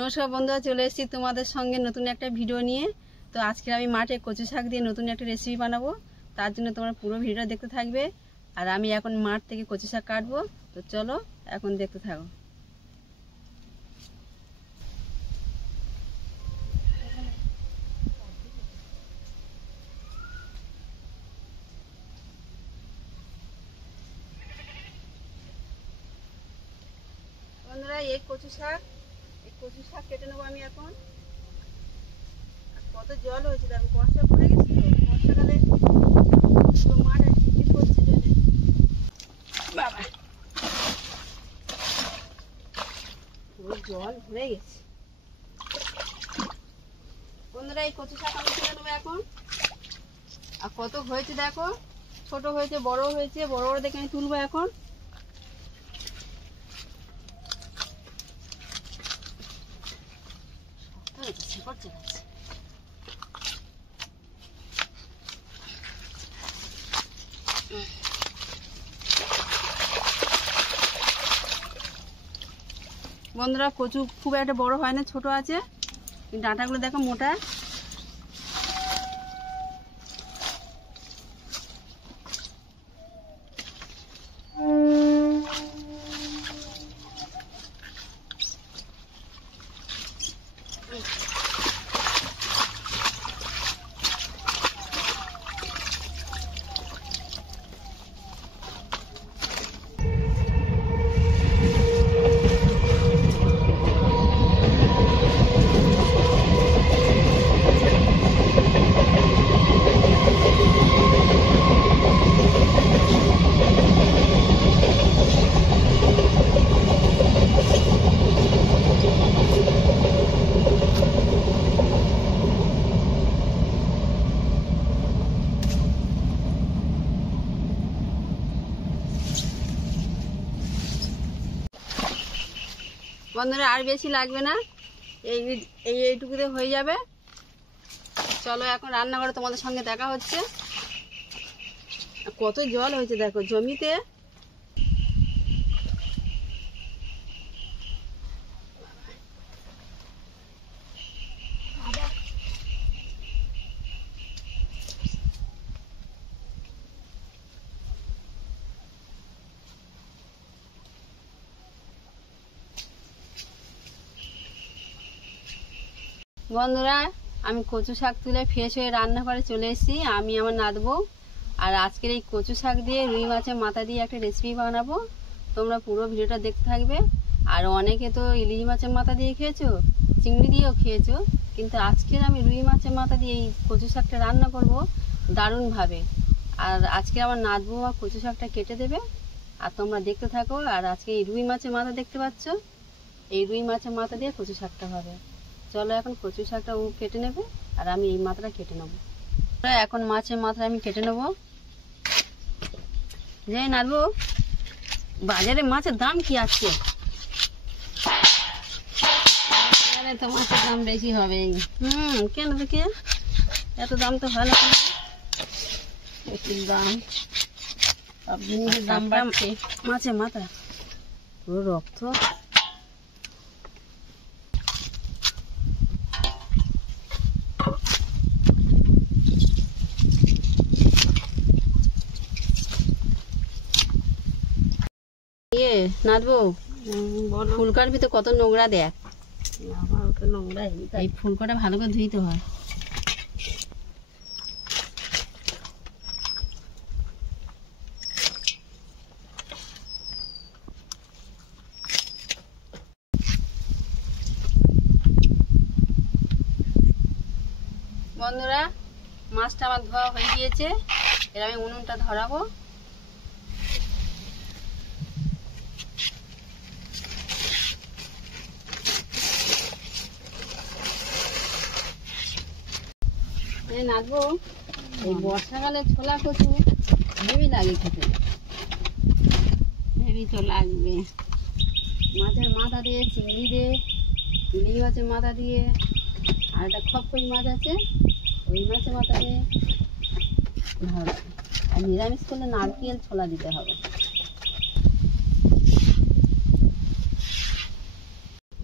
নমস্কার বন্ধুরা, চলে এসেছি তোমাদের সঙ্গে নতুন একটা ভিডিও নিয়ে। তো আজকে আমি মাঠে কচু শাক দিয়ে নতুন একটা রেসিপি বানাবো। তার জন্য তোমরা পুরো ভিডিওটা দেখতে থাকবে। আর আমি এখন মাঠ থেকে কচু শাক কাটবো। তো চলো এখন দেখতে থাকো। বন্ধুরা, এই কচু শাক কেটে নেবো আমি এখন। কত জল হয়েছে দেখো, বর্ষা পড়ে গেছে তো, বর্ষাকালে মাঠ আর টিপ করছে জলে। বাবা, পুরো জল ভরে গেছে। বন্ধুরা, এই কচু শাক আমি তুলে নেবো এখন। আর কত হয়েছে দেখো, ছোট হয়েছে, বড় হয়েছে, বড় বড় দেখে আমি তুলবো এখন। বন্ধুরা, কচু খুব একটা বড় হয় না, ছোট আছে। ডাঁটাগুলো দেখো মোটা। বন্ধুরা, আর বেশি লাগবে না, এইটুকুতে হয়ে যাবে। চলো এখন রান্না করে তোমাদের সঙ্গে দেখা হচ্ছে। কত জল হয়েছে দেখো জমিতে। বন্ধুরা, আমি কচু শাক তুলে ফ্রেশ হয়ে রান্না করে চলে এসেছি, আমি আমার নাতবো। আর আজকের এই কচু শাক দিয়ে রুই মাছের মাথা দিয়ে একটা রেসিপি বানাবো। তোমরা পুরো ভিডিওটা দেখতে থাকবে। আর অনেকে তো ইলিশ মাছের মাথা দিয়ে খেয়েছো, চিংড়ি দিয়েও খেয়েছো, কিন্তু আজকের আমি রুই মাছের মাথা দিয়ে এই কচু শাকটা রান্না করব দারুণভাবে। আর আজকে আমার নাতবো আর কচু শাকটা কেটে দেবে, আর তোমরা দেখতে থাকো। আর আজকে এই রুই মাছের মাথা দেখতে পাচ্ছ, এই রুই মাছের মাথা দিয়ে কচু শাকটা হবে। চলো এখন কচু শাকটা ও কেটে নেবে, আর আমি এই মাথাটা কেটে নেবো। এখন মাছের মাথা আমি কেটে নেবো। যাই নাড়বো। বাজারে মাছের দাম কি আছে? বাজারে তো মাছের দাম বেশি হবে। কেন দেখে এত দাম তো হয় না, প্রচুর দাম, সব জিনিসের দাম বাড়ছে। মাছের মাথা পুরো রক্ত। নাদবো, ফুলকার ভিতরে কত নোংরা দেখ। নোংরা এই ফুলকাটা ভালো করে ধুইতে হয়। বন্ধুরা, মাছটা আমার ধোয়া হয়ে গিয়েছে। এবার আমি উনুনটা ধরাবো। নাচবো। এই বর্ষাকালে ছোলা কচু হেভি লাগে খেতে, হেভি তো লাগবে। মাছের মাথা দিয়ে, চিংড়ি দিয়ে, ইলিশ মাছের মাথা দিয়ে, আর একটা খপকই মাছ আছে, ওই মাছের মাথা দিয়ে ভালো। আর নিরামিষ করলে নারকেল ছোলা দিতে হবে।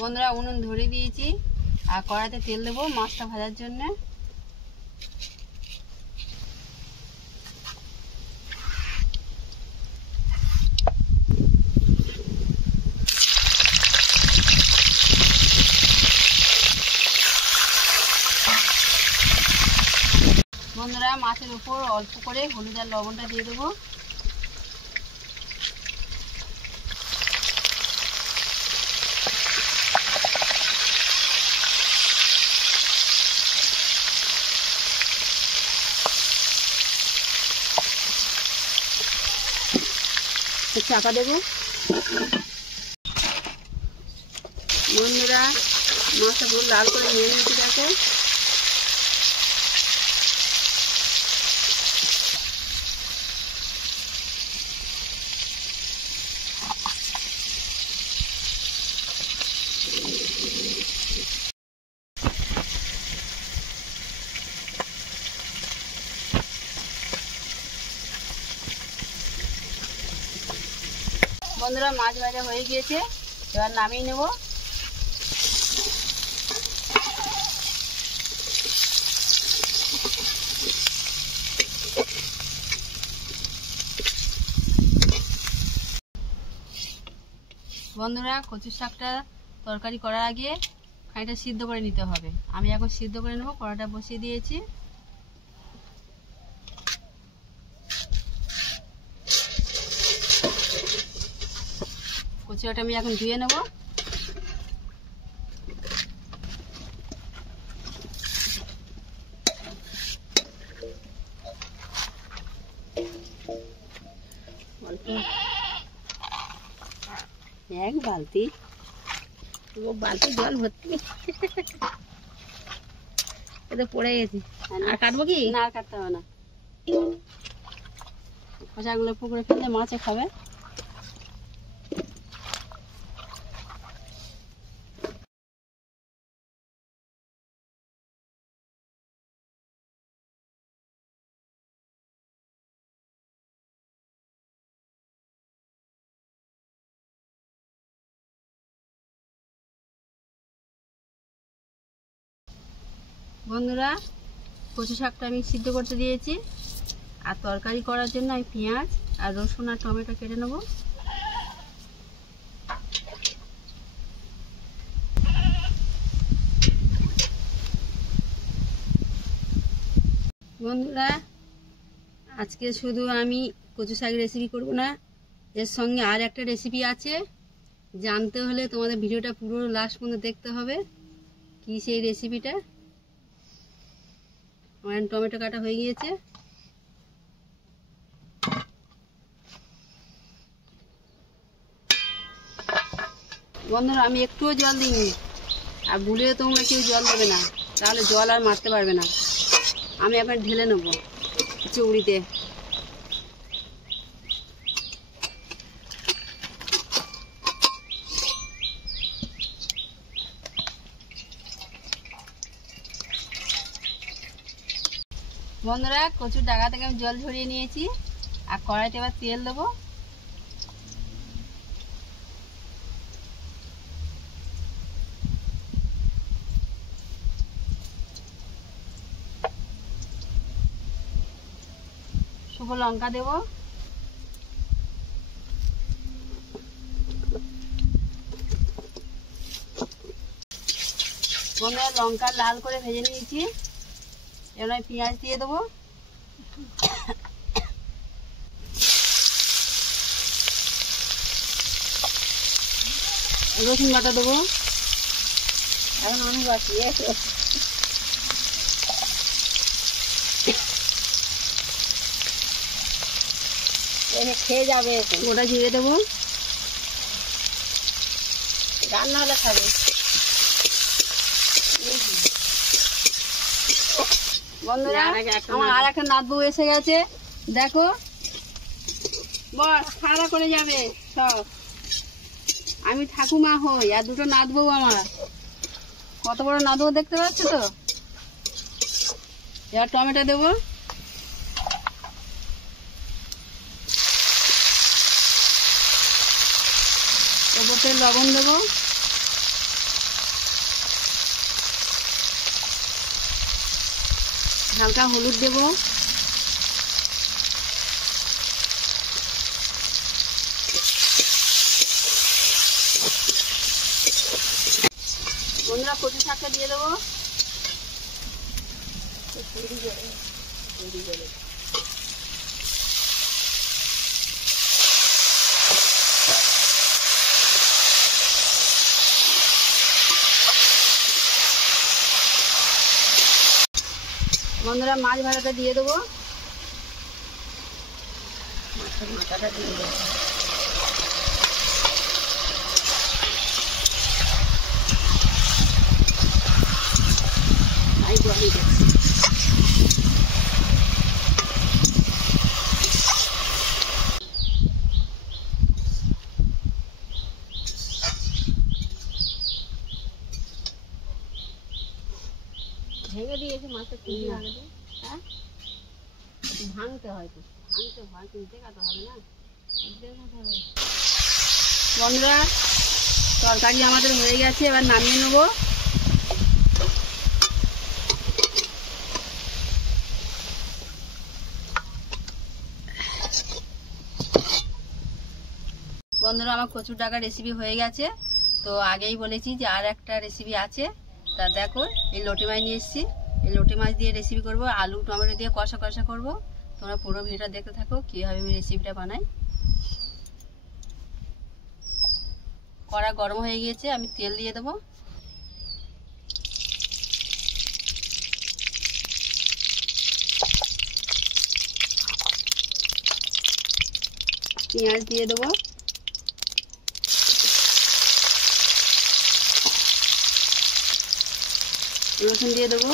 বন্ধুরা উনুন ধরে দিয়েছি আর কড়াইতে তেল দেবো মাছটা ভাজার জন্য। বন্ধুরা মাছের উপর অল্প করে হলুদ আর লবণটা দিয়ে দেবো। চাপা দেবো। বন্ধুরা মাছটা পুরো লাল করে নিয়ে নিয়েছি দেখো। বন্ধুরা মাছ ভাজা হয়ে গিয়েছে, এবার নামিয়ে নেব। বন্ধুরা কচু শাকটা তরকারি করার আগে খানিকটা সিদ্ধ করে নিতে হবে। আমি এখন সিদ্ধ করে নেব। কড়াটা বসিয়ে দিয়েছি। কচুটা আমি এখন ধুয়ে নেব। এক বালতি জল ভর্তি এটা পড়ে গেছে। আর কাটবো কি? না আর কাটতে হবে না। খোসাগুলো পুকুরে ফেললে মাছে খাবে। বন্ধুরা কচু শাকটা আমি সিদ্ধ করতে দিয়েছি আর তরকারি করার জন্য আমি পেঁয়াজ আর রসুন আর টমেটো কেটে নেব। বন্ধুরা আজকে শুধু আমি কচু শাক রেসিপি করব না, এর সঙ্গে আর একটা রেসিপি আছে। জানতে হলে তোমাদের ভিডিওটা পুরো লাস্ট পর্যন্ত দেখতে হবে। কি সেই রেসিপিটা? আমার টমেটো কাটা হয়ে গিয়েছে। বন্ধুরা আমি একটুও জল দিইনি, আর ভুলেও তোমরা কেউ জল দেবে না, তাহলে জল আর মারতে পারবে না। আমি এখন ঢেলে নেবো চৌড়িতে। বন্ধুরা কচুর ডাগা থেকে আমি জল ঝরিয়ে নিয়েছি আর কড়াইতে এবার তেল দেবো। শুকনো লঙ্কা দেবো। বন্ধুরা লঙ্কা লাল করে ভেজে নিয়েছি, এবার আমি পেঁয়াজ দিয়ে দেবো। রসুন বাটা দেবো। এখন অনেক বাকি খেয়ে যাবে। ওটা জিরে দেবো, রান্না হলে খাবে। বন্ধুরা আমার আর একটা নাতবউ এসে গেছে, দেখো। বস খাওয়া করে যাবে সব। আমি ঠাকুমা হই আর দুটো নাতবউ আমার। কত বড় নাতবউ দেখতে পাচ্ছ তো। এবার টমেটো দেবো। ওপরতে লবণ দেবো। হালকা হলুদ দেব, বন্ধুরা কচু শাকটা দিয়ে দেবো। বন্ধুরা মাছ ভাজাটা দিয়ে দেবো, মাছের মাথাটা দিয়ে দেবো। ভেঙে দিয়েছে মাছটা, হ্যাঁ ভাঙতে হয়, তো ভাঙতে হয়, কিনতে কাটা হবে না। বন্ধুরা তরকারি আমাদের হয়ে গেছে, এবার নামিয়ে নেব। বন্ধুরা আমার কচুর ডাকা রেসিপি হয়ে গেছে। তো আগেই বলেছি যে আর একটা রেসিপি আছে, তা দেখো এই লটে মাছ নিয়ে এসেছি। এই লটে মাছ দিয়ে রেসিপি করব, আলু টমেটো দিয়ে কষা কষা করব। তোমরা পুরো ভিডিওটা দেখতে থাকো কীভাবে আমি রেসিপিটা বানাই। কড়া গরম হয়ে গিয়েছে, আমি তেল দিয়ে দেবো। পেঁয়াজ দিয়ে দেবো, রসুন দিয়ে দেবো,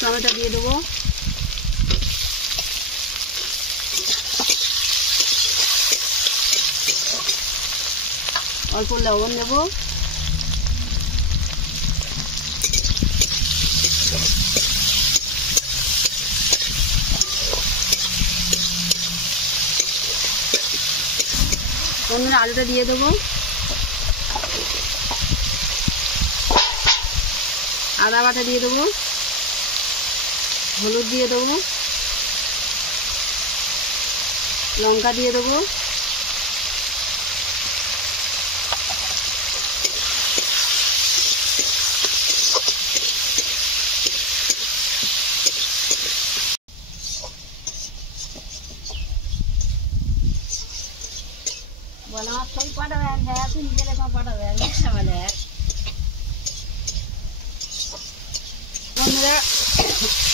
টমেটো দিয়ে দেবো, অল্প লবণ দেবো, বন্ধুরা আলুটা দিয়ে দেবো, আদা বাটা দিয়ে দেবো, হলুদ দিয়ে দেবো, লঙ্কা দিয়ে দেবো, বলো আমার ছবি পাঠাবেন, হ্যাঁ তুমি গেলে পাঠাবেন, বলে বন্ধুরা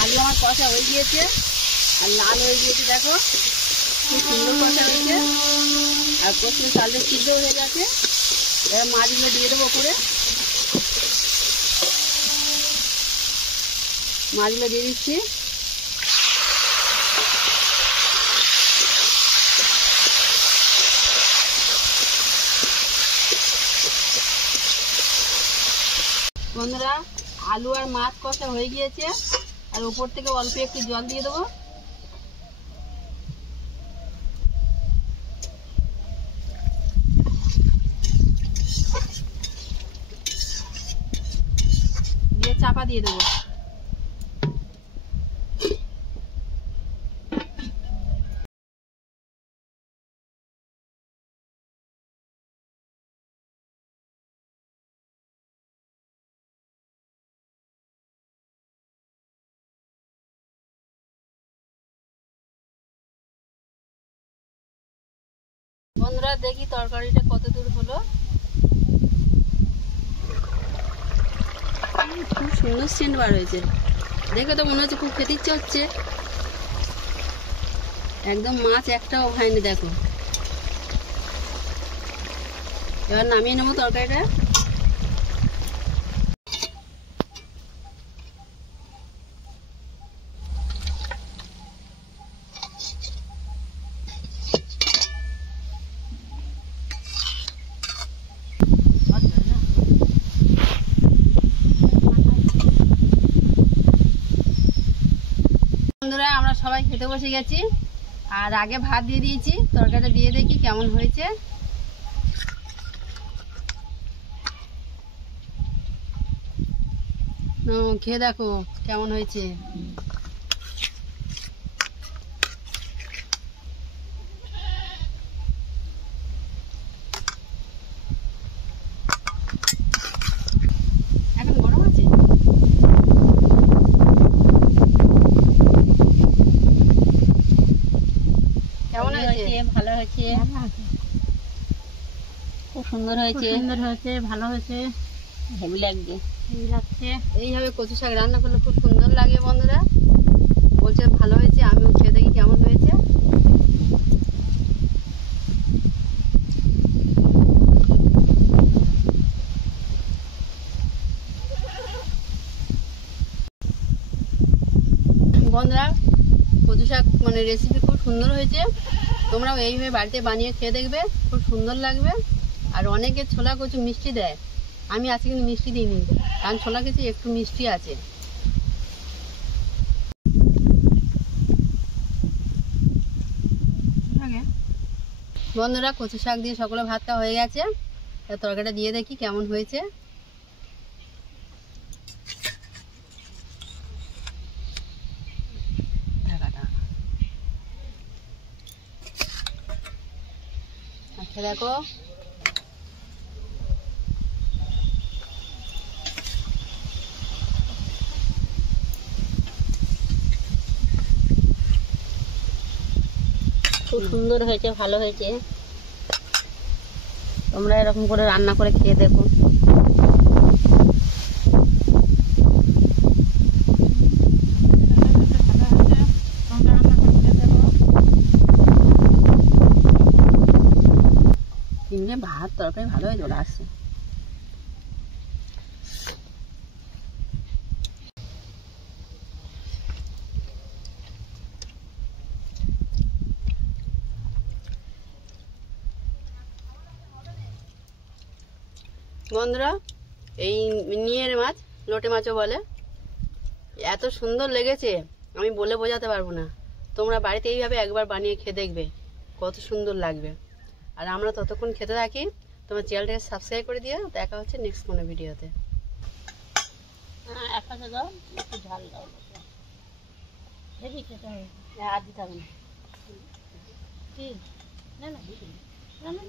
আলু আমার কষা হয়ে গিয়েছে আর লাল হয়ে গিয়েছে, দেখো খুব সুন্দর কষা হয়েছে আর কচুর চালটা সিদ্ধ হয়ে গেছে। এবার মাছগুলো দিয়ে দেবো উপরে, মাছগুলো দিয়ে দিচ্ছি। বন্ধুরা আলু আর মাছ কষা হয়ে গিয়েছে আর উপর থেকে অল্প একটু জল দিয়ে দেবো। দিয়ে চাপা দিয়ে দেবো। বন্ধুরা দেখি তরকারিটা কত দূর হলো। খুব সুন্দর সেন্ট বার হয়েছে, দেখে তো মনে হচ্ছে খুব খেতে ইচ্ছে হচ্ছে। একদম মাছ একটাও হয়নি, দেখো। এবার নামিয়ে নেবো তরকারিটা। বন্ধুরা আমরা সবাই খেতে বসে গেছি আর আগে ভাত দিয়ে দিয়েছি, তরকারিটা দিয়ে দেখি কেমন হয়েছে। খেয়ে দেখো কেমন হয়েছে। এখন গরম আছে। কেমন হয়েছে? ভালো হয়েছে, খুব সুন্দর হয়েছে, সুন্দর হয়েছে, ভালো হয়েছে, হেভি লাগছে, হেভি লাগছে। এইভাবে কচু শাক রান্না করলে খুব সুন্দর লাগে। বন্ধুরা বলছে ভালো হয়েছে, আমিও খেয়ে দেখি কেমন হয়েছে। বন্ধুরা কচু শাক মানে রেসিপি খুব সুন্দর হয়েছে। তোমরাও এইভাবে বাড়িতে বানিয়ে খেয়ে দেখবে, খুব সুন্দর লাগবে। আর অনেকে ছোলা কচু মিষ্টি দেয়, আমি আজকে কিন্তু মিষ্টি দিইনি, কারণ ছোলা কচু একটু মিষ্টি আছে। বন্ধুরা কচু শাক দিয়ে সকলে ভাত খাওয়া হয়ে গেছে, তরকারিটা দিয়ে দেখি কেমন হয়েছে। আচ্ছা দেখো খুব সুন্দর হয়েছে, ভালো হয়েছে। তোমরা এরকম করে রান্না করে খেয়ে দেখো। তিনটে ভাত তরকারি ভালো হয়ে চলে আসছে। বন্ধুরা এই নিয়ের মাছ, লোটে মাছও বলে, এত সুন্দর লেগেছে আমি বলে বোঝাতে পারবো না। তোমরা বাড়িতে এইভাবে একবার বানিয়ে খেয়ে দেখবে, কত সুন্দর লাগবে। আর আমরা ততক্ষণ খেতে থাকি, তোমার চ্যানেলটাকে সাবস্ক্রাইব করে দিও। দেখা হচ্ছে নেক্সট কোনো ভিডিওতে। একটু ঝাল দাও, দেখি খেতে হবে। আর দিতে হবে না, ঠিক না, না না।